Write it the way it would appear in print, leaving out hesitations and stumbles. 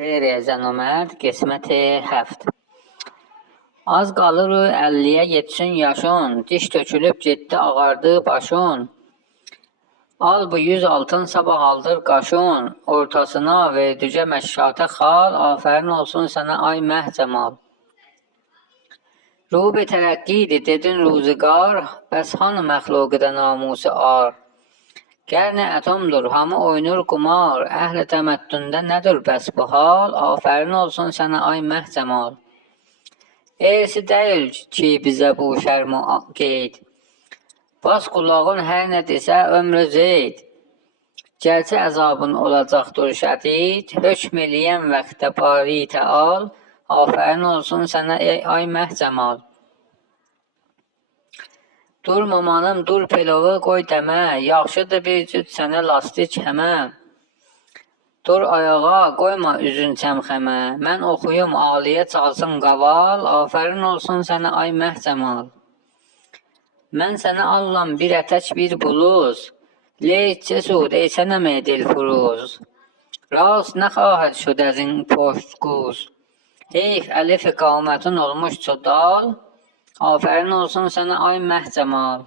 Şeir Əzən Ömər, qisməti 7. Az qalır 50-yə yetsin yaşın, diş tökülüb getdi ağardı başın. Al bu 100 altın sabah aldır qaşın, ortasına verdücə məşşatə xal, afərin olsun sənə ay məhcəmal. Rub-i tərəqqiydi dedin ruziqar, bəs hanı məxluqda namusu ar. Gərnə ətomdur, hamı oynur qumar, əhl-i təməttündə nədir bəs bu hal, afərin olsun sənə ay məhcəmal. Ersi deyil ki bizə bu şərm qeyd, bas qulağın hər nə desə ömrü zeyd. Gərçə əzabın olacaqdır şədid, hökm eləyən vəqtə bari təal, afərin olsun sənə ay məhcəmal. Durmamanım, dur pilovu qoy dəmə, yaxşıdır bir cüt sənə lastik həmə. Dur ayağa, qoyma üzün çəmxəmə, mən oxuyum aliyə çalsın qaval, afərin olsun sənə ay məhcəmal. Mən sənə allam bir ətək bir buluz, leyt cesud eysənəmə dilfuruz. Rast nəxahət şud əzin poşquz, heyf əlif qamətun olmuş çodal, afərin olsun sənə ay məhcəmal.